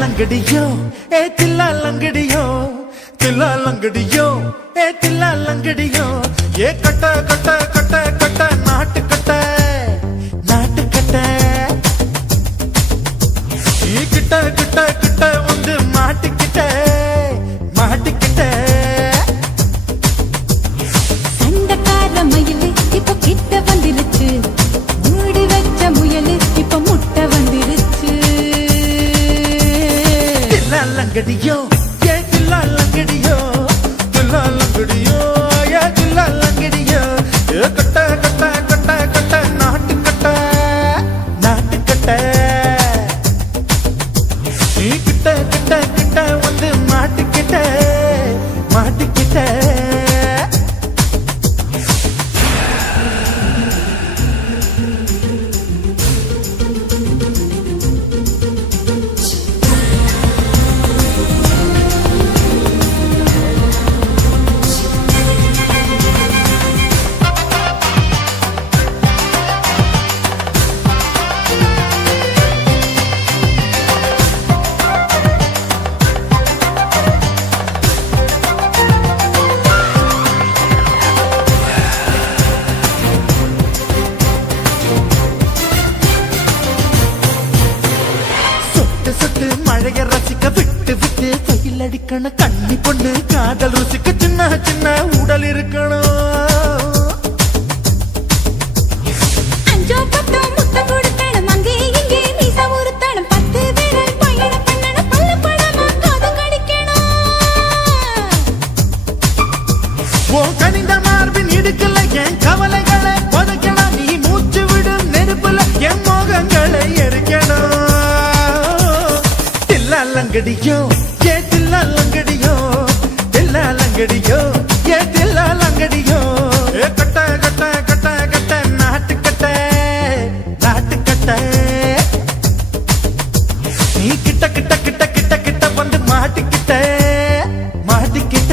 लंगड़ियो ए तिल्ला लंगड़ियो तिल्ला लंगड़ियो ए तिल्ला लंगड़ियो ये cut cut cut cut नाट cut ये kit kit kit வந்து மாட்டிக்கிட்ட மாட்டிக்கிட்ட சண்டக்கார மயிலு இப்ப கிட்ட வந்துருச்சு மூடி வச்ச முயலு இப்ப முட்டை வந்துருச்சு தில்லா லங்கடியோ ஏ தில்லா லங்கடியோ தில்லா லங்கடியோ ஏ தில்லா லங்கடியோ ஏ கட்ட கட்ட கட்ட கட்ட நாட்டு கட்ட நீ கிட்ட கிட்ட கிட்ட வந்து மாட்டிக்கிட்ட மாட்டிக்கிட்ட மழைய ரசிக்க விட்டு விட்டு வெயில் அடிக்கணும் கண்ணி பொண்ணு காதல் ருசிக்க சின்ன சின்ன உடல் இருக்கணும் ஓ கனிந்த மாற இடுக்கல என் கவலைகளை புதைக்கணும் நீ மூச்சு விடும் நெருப்புல என் மோகங்களை எரிக்கணும் தில்லாலங்கடியோ ஏ தில்லாலங்கடியோ தில்லாலங்கடியோ ஏ தில்லாலங்கடியோ கட்ட கட்ட கட்ட கட்ட நாட்டுக்கட்ட நாட்டுக்கட்ட நீ கிட்ட கிட்ட கிட்ட கிட்ட கிட்ட வந்து மாட்டிக்கிட்ட மாட்டிக்கிட்ட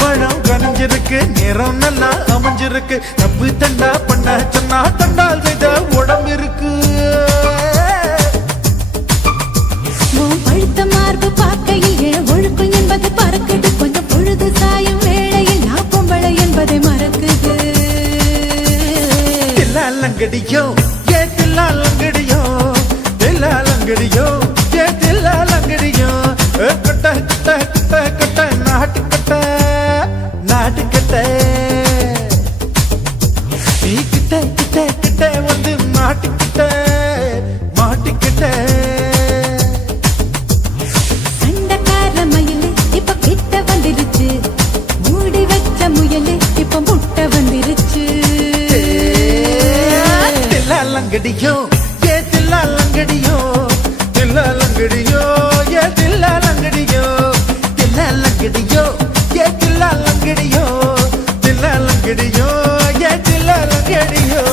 பழம் கனிஞ்சிருக்கு நேரம் நல்லா அமைஞ்சிருக்கு தப்பு தண்டா பண்ண சொன்னா தண்டால் செய்த உடம்பு இருக்கு பழுத்த மார்பு பார்க்கையில் ஒழுக்கம் என்பது பறக்குது கொஞ்சம் பொழுது சாயும் வேளையில் நான் பொம்பளை என்பதை மறக்குது தில்லாலங்கடியோ ஏ தில்லாலங்கடியோ தில்லாலங்கடியோ ஏ தில்லாலங்கடியோ கட்ட கட்ட கட்ட கட்ட நாட்டுக்கட்ட நாட்டுக்கட்ட நீ கிட்ட கிட்ட கிட்ட வந்து மாட்டிக்கிட்ட மாட்டிக்கிட்ட சண்டக்கார மயிலு இப்ப கிட்ட வந்துருச்சு மூடி வச்ச முயலு இப்ப முட்டை வந்துருச்சு தில்லாலங்கடியோ ஏ தில்லாலங்கடியோ தில்லாலங்கடியோ ஏ தில்லாலங்கடியோ தில்லாலங்கடியோ ஏ தில்லாலங்கடியோ தில்லாலங்கடியோ ஏ தில்லாலங்கடியோ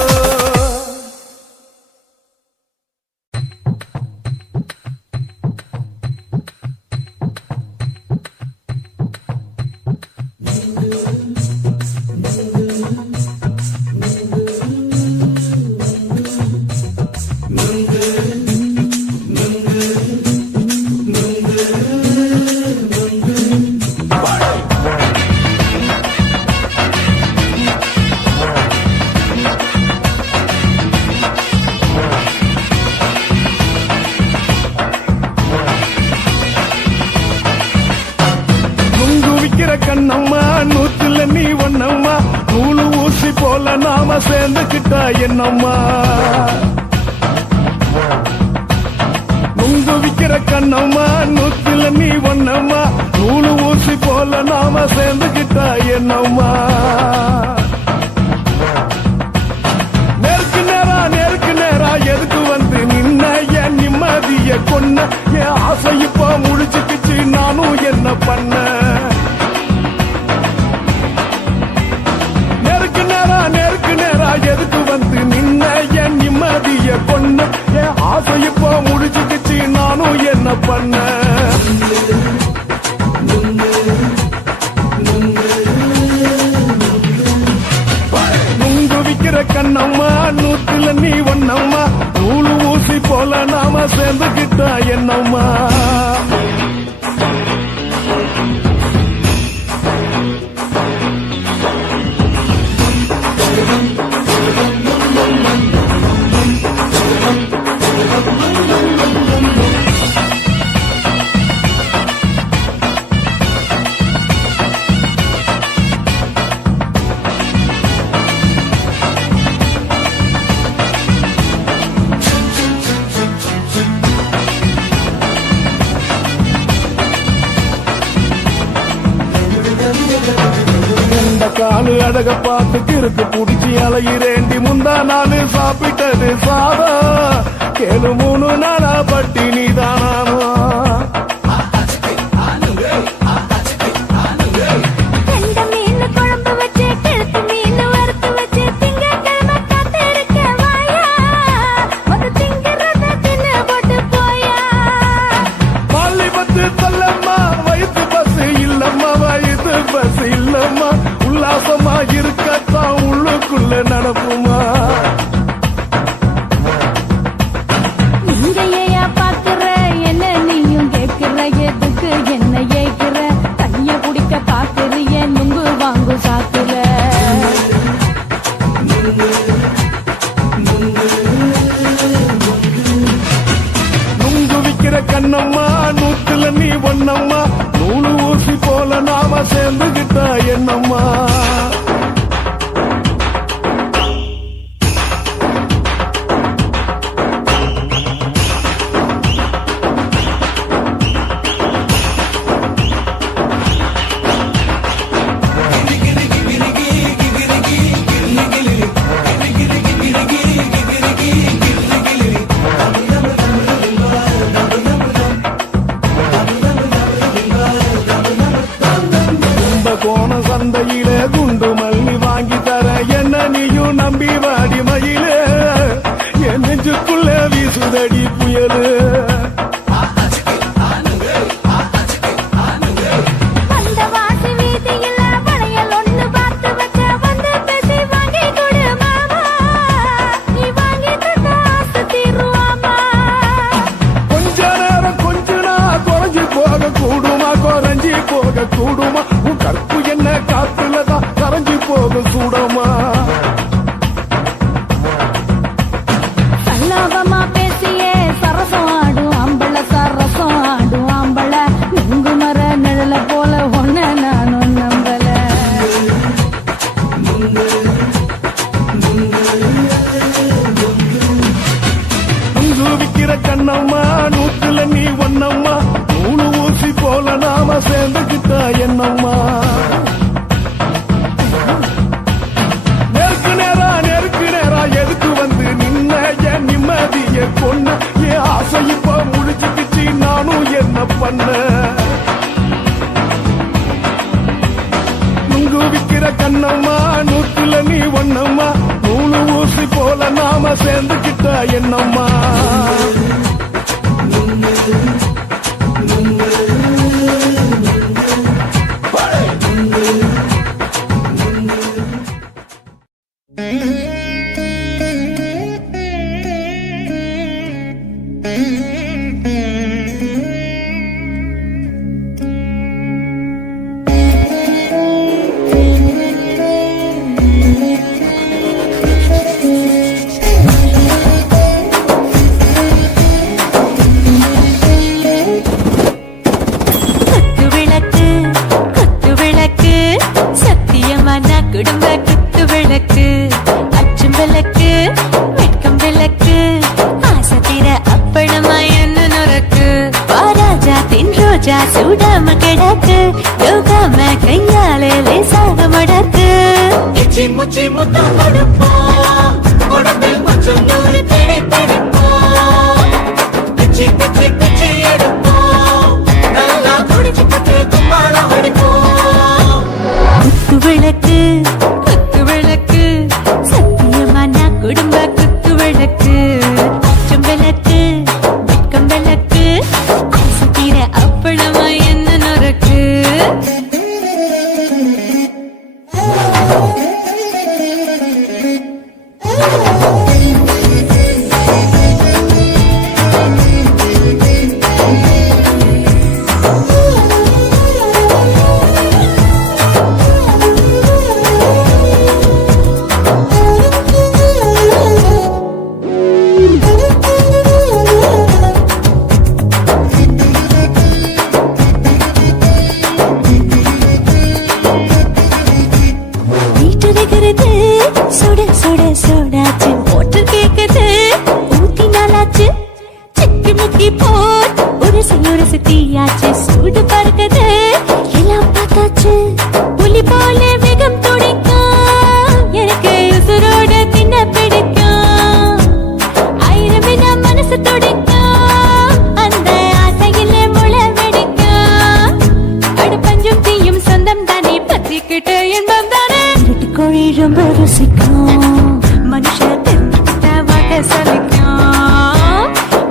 கண்ணம்மா நூத்துல நீ ஒன்னம்மா நூலு ஊசி போல நாம சேர்ந்துக்கிட்டா என்னம்மா நுங்கு விக்கிற கண்ணம்மா நூத்துல நீ ஒன்னம்மா நூலு ஊசி போல நாம சேர்ந்துக்கிட்டா என்னம்மா நேருக்கு நேரா எதுக்கு வந்து நின்ன என் நிம்மதிய கொன்ன என் ஆசை இப்ப முடிச்சுக்கிச்சு நானும் என்ன பண்ண நேருக்கு நேரா எதுக்கு வந்து நின்ன என் நிம்மதிய கொன்ன என் ஆசை இப்போ முடிச்சுக்கிச்சு நானும் என்ன பண்ண நுங்கு விக்கிற கண்ணம்மா நூத்துல நீ ஒன்னம்மா நூலு ஊசி போல நாம சேர்ந்துக்கிட்டா என்னம்மா காலு அழக பார்த்து கிறுக்கு புடிச்சு அலையிறேண்டி முந்தா நானு சாப்பிட்டது சாதம் கேளு 3 நாளா பட்டினி தானாமா விக்கிற கண்ணம்மா நூத்துல நீ ஒன்னம்மா நூலு ஊசி போல நாம சேர்ந்துகிட்டா என்னம்மா கோண சந்தையிலே குண்டு மல்லி வாங்கி தர என்ன நீயும் நம்பி வாடி மயிலே என் நெஞ்சுக்குள்ள வீசுதடி புயலு கொஞ்ச நேரம் கொஞ்ச நாள் குறைஞ்சி போக கூடுமா குறைஞ்சி போக கூடுமா கற்பு என்ன காத்துலதான் கரைஞ்சி போக சூடமா சல்லாபமா பேசியே சரசம் ஆடும் அம்பள சரசம் ஆடும் அம்பள நுங்கு மர நிழல போல ஒன்ன நானும் நம்பல நுங்கு விக்கிற கண்ணம்மா நூத்துல நீ ஒன்னம்மா நூலு ஊசி போல நாம சேர்ந்துகிட்டா என்னம்மா நெருக்கு நேரா எதுக்கு வந்து நின்ன என் நிம்மதிய கொன்ன என் ஆசை இப்ப முடிச்சுக்கிச்சு நானும் என்ன பண்ண நுங்கு விக்கிற கண்ணம்மா நூத்துல நீ ஒன்னம்மா நூலு ஊசி போல நாம சேர்ந்துகிட்டா என்னம்மா குடும்ப குத்து விளக்கு அச்சும் விளக்கு வெட்கம் விளக்கு ஆசத்திர அப்பளமா என்ன நொறக்கு வாராஜா தின் ரோஜா சூடாம கிடக்கு யோகாம கையாலே லேசாக மடக்கு இச்சி முச்சி முத்தம் கொடுப்போம் உடம்பில் கொஞ்சம் நூறு தேடி பிடிப்போம் பிச்சி பிச்சி பிச்சி எடுப்போம் நல்லா குடிச்சு பட்டு கும்பாலம் அடிப்போம் குத்து விளக்கு குத்து விளக்கு சத்தியமான குடும்ப குத்து விளக்கு அச்சும் விளக்கு வெட்கம் விளக்கு ஆசத்திர அப்பளமா என்ன நொறக்கு சுட சுட சுடாச்சு மோட்டர் கேக்குது ஊத்தி நாளாச்சு சிக்கி முக்கி போர் உரசி தீயாச்சு சூடு பறக்குது எல்லாம் பார்த்தாச்சு புலி போல வேகம் துடிக்கும் எனக்கு உசுரோட தின்ன பிடிக்கும் ஆயிரம் வினா மனசு துடிக்கும் அந்த ஆசையிலே முளை வெடிக்கும் அடு பஞ்சும் தீயும் சொந்தம் தானே பத்திக்கிட்டு இன்பம் தானே கோழி ரொம்ப ருசிக்கும் மனுஷ தெரிஞ்சுக்கிட்ட வாட்ட சலிக்கும்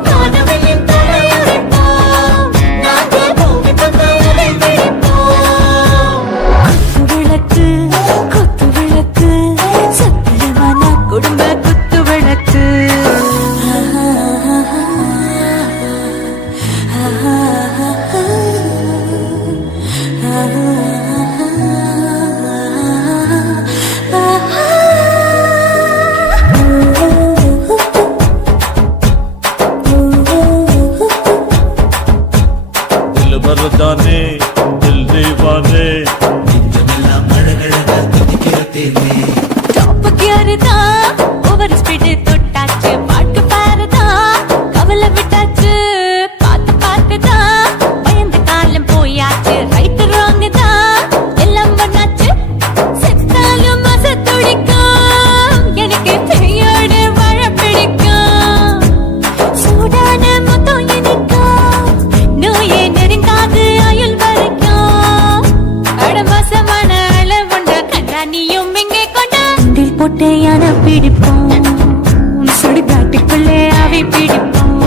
காணவெளியின் தலையுரைப்போம் நாங்கள் பூமி தந்த உடை பிடிப்போம் குத்து விளக்கு சத்தியமான குடும்ப குத்து விளக்கு போட்டு யானை பிடிப்போம், சுடுகாட்டுக்குள்ளே அவை பிடிப்போம்.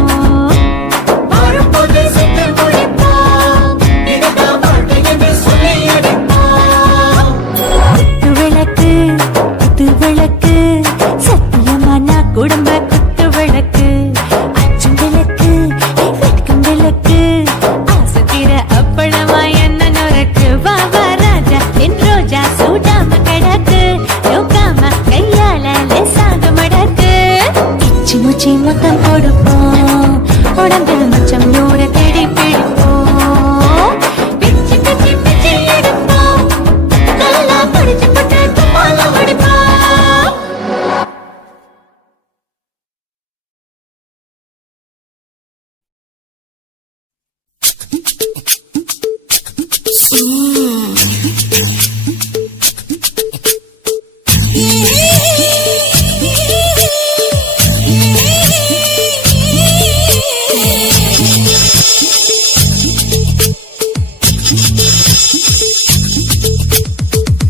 குத்து விளக்கு குத்து விளக்கு சத்தியமான குடும்ப குத்து விளக்கு, அச்சும் விளக்கு வெட்கும் விளக்கு, ஆசத்திர அப்பளமா என்ன நுறக்கு. வாவா ராஜா என் ரோஜா சூடாம கிடக்கு, யோகாம கையால லேசாக மடக்கு. இச்சி முச்சி மொத்தம் கொடுப்போம், உடம்பில் மச்சம் நூற தேடி பிடிப்போம். பிச்சி பிச்சி பிச்சி எடுப்போம், கல்லா படிச்சு போட்டு துப்பால வடிப்போம்.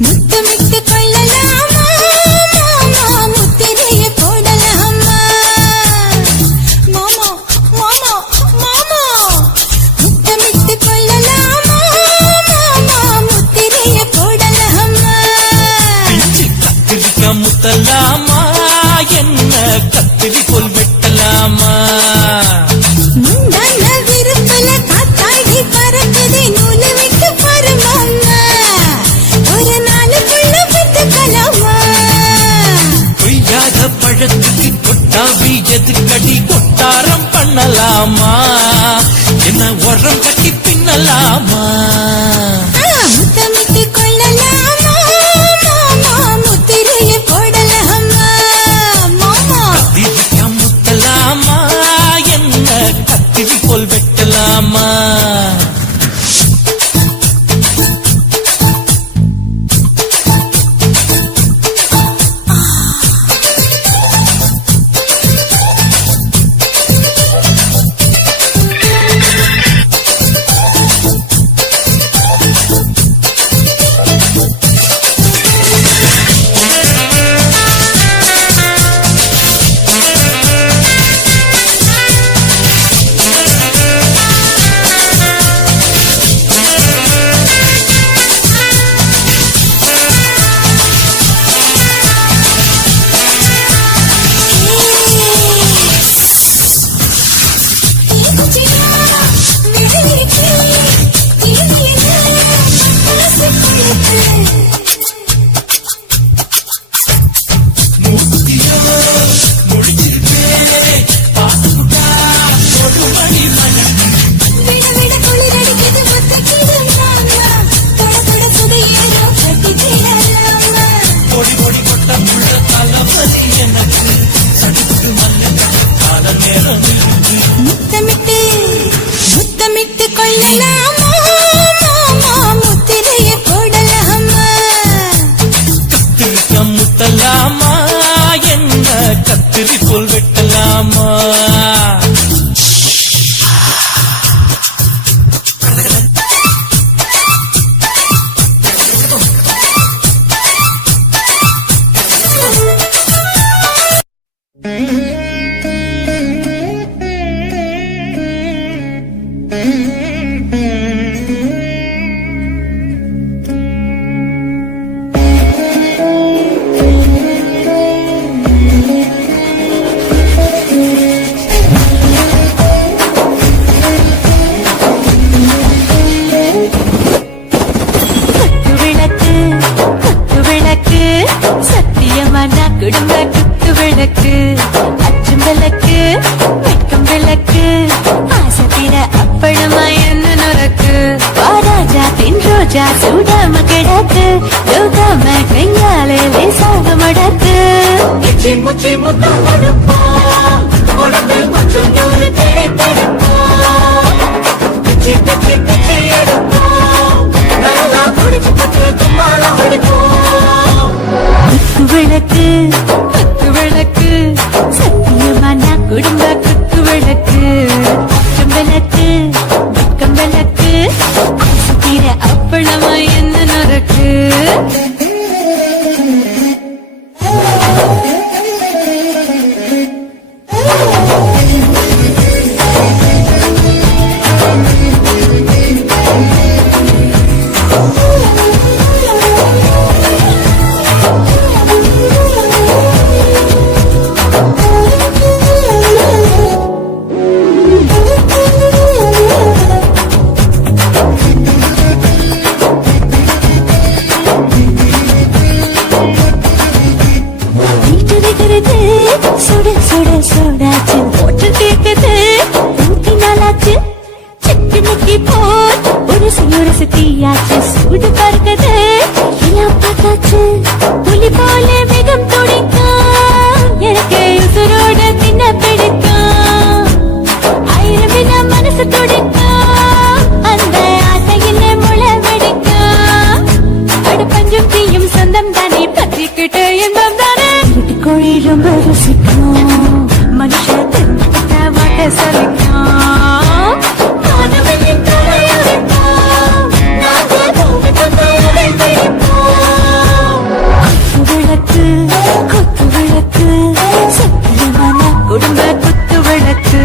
முத்தமிட்டு கொள்ளலாமா மாமா, முத்திரைய போடலாமா மாமா மாமா மாமா. முத்தமிட்டு கொள்ளலாமா மாமா, முத்திரைய போடலாமா. கத்திரிக்க முத்தலாமா என்ன கத்திரி போல் வெட்டலாமா. முந்தான விருப்பல காத்தாடி பறக்குது, நூலை விட்டு பாரு மாமா, ஒரு நாளுக்குள்ள பெத்துக்கலாமா. கொய்யாத பழத்துக்கு கொட்டாவி எதுக்கடி கொட்டாரம் பண்ணலாமா, என்ன உரம் கட்டி பின்னலாமா. முத்தமிட்டு கொள்ளலாமா மாமா, முத்திரைய போடலாமா மாமா. கத்திரிக்க முத்தலாமா என்ன கத்திரி போல் வெட்டலாமா. முத்தமிட்டு முத்தமிட்டு கொள்ளலாமா மாமா, முத்திரைய போடலாமா. கத்திரிக்க முத்தலாமா என்ன கத்திரி போல் வெட்டலாமா. குத்து விளக்கு குத்து விளக்கு சத்தியமான குடும்ப குத்து விளக்கு, அச்சும் விளக்கு வெட்கம் விளக்கு, ஆசத்திர அப்பளமா என்ன நுறக்கு. வாராஜா தென் ரோஜா சூடாம கிடக்கு, யோகாம கையாலே லேசாக மடக்கு. இச்சி முச்சி முத்தம் கொடுப்போம், உடம்பில் மச்சம் நூறு தேடி படுப்போம். பிச்சி பிச்சி பிச்சி எடுப்போம், நல்லா குடிச்சு பட்டு தும்பால வடிப்போம். குத்து விளக்கு குத்து விளக்கு சத்தியமான குடும்ப குத்து விளக்கு, அச்சம் விளக்கு வெட்கம் விளக்கு, ஆசத்திர அப்பளமா என்ன நுறக்கு. முரசு தீயாச்சு சூடு பறக்குது எல்லாம் பார்த்தாச்சு புலி போல மிகம் துடிக்கும் எனக்கு உசுரோட தின்ன பிடிக்கும் ஆயிரம் வினா மனசு துடிக்கும் அந்த ஆசையில முளை வெடிக்கும் அடுப்பஞ்சும் தீயும் சொந்தம் தானே பற்றிக்கிட்டு இன்பம் தானே கோழி ரொம்ப ருசிக்கும் மனுஷ திட்ட வாட்ட சலிக்கும் காதலின் தலையொழிப்போம் நாங்கள் பூமிக்கு தலையை பிடிப்போம் குத்து விளக்கு சத்தியமான குடும்ப குத்து விளக்கு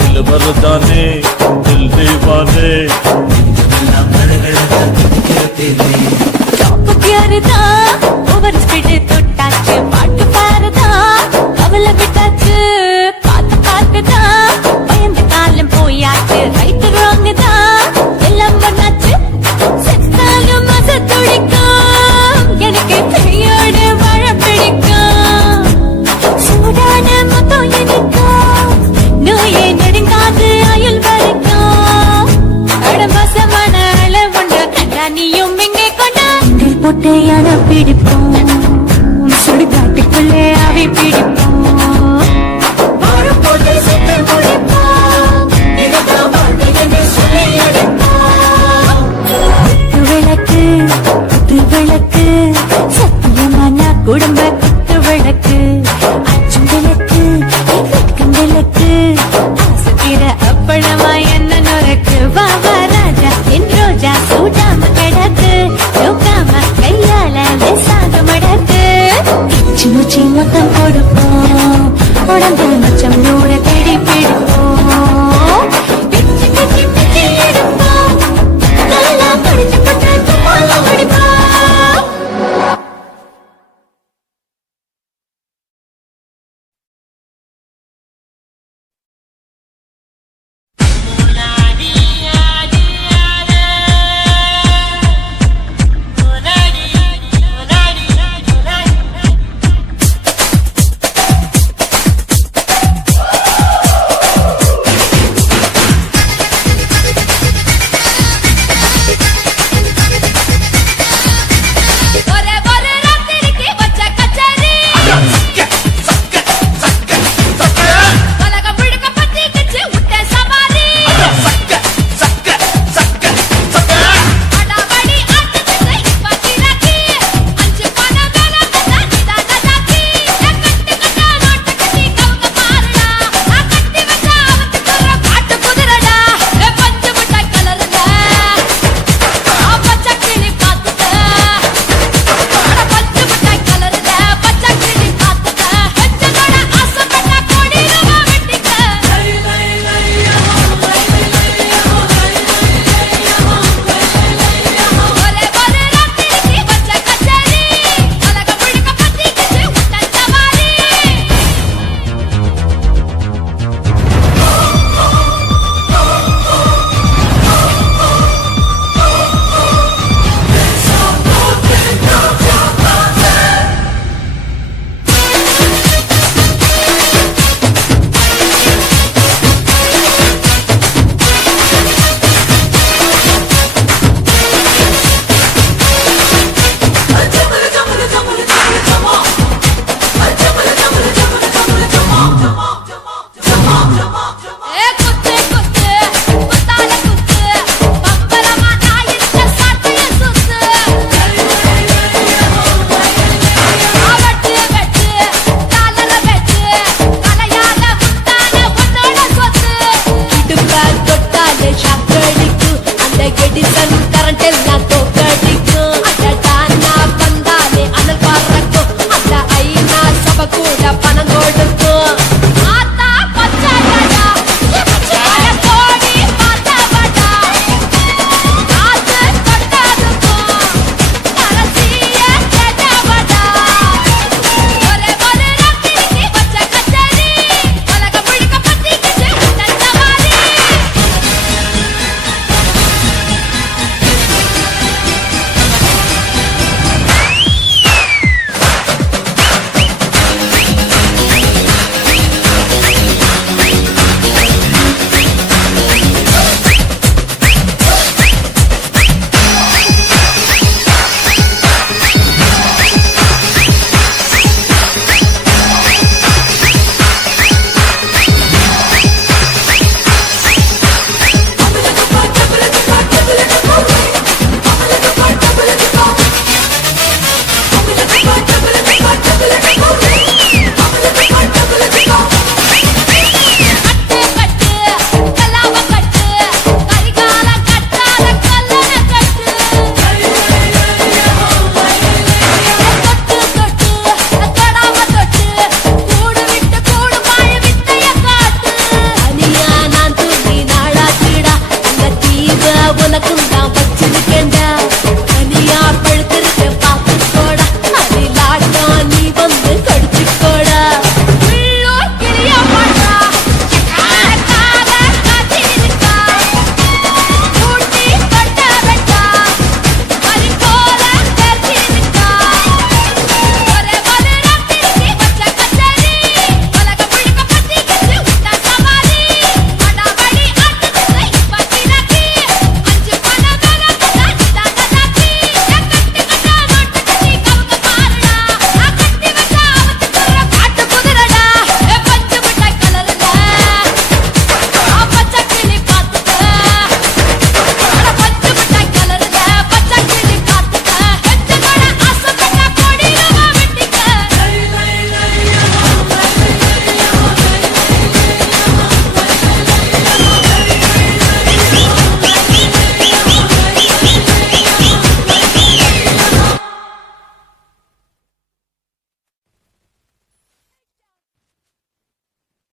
दिल बरदाने दिल दीवाने டாப்பு பியாருதா ஓவர் ஸ்பீடு தொட்டாச்சு பாட்டு பாருதா கவலை விட்டாச்சு பார்த்து பார்த்துதா பயந்து காலம் போயாச்சு ரைட்டு ராங்கு தான் எல்லாம் பண்ணாச்சு செத்தாலும் மச துடிக்கும் எனக்கு கையோடு வாழ பிடிக்கும் சூடான மொத்தம் எனக்கும் நோயே நெடுங்காது அயல் வரைக்கும் அடமாசமான அளவுண்ட கண்டா நீயும் இங்கே கொண்டா போட்டு அட பிடிப்போம் சுடுகாட்டுக்குள்ளே அவை பிடிப்போம் வாழை போட்டு செத்து முடிப்போம் இதுதான் வாழ்க்கை என்று சொல்லி அடிப்போம் குத்து விளக்கு சத்தியமான குடும்ப குத்து விளக்கு அச்சும் விளக்கு வெட்கம் விளக்கு ஆசத்திர அப்பளமா என்ன நொறுக்கு வா வா ராஜா என் ரோஜா சூடாம கிடக்கு யோகாம கையால லேசாக மடக்கு மூச்சு மொத்தம் கொடுப்போம் உடம்பு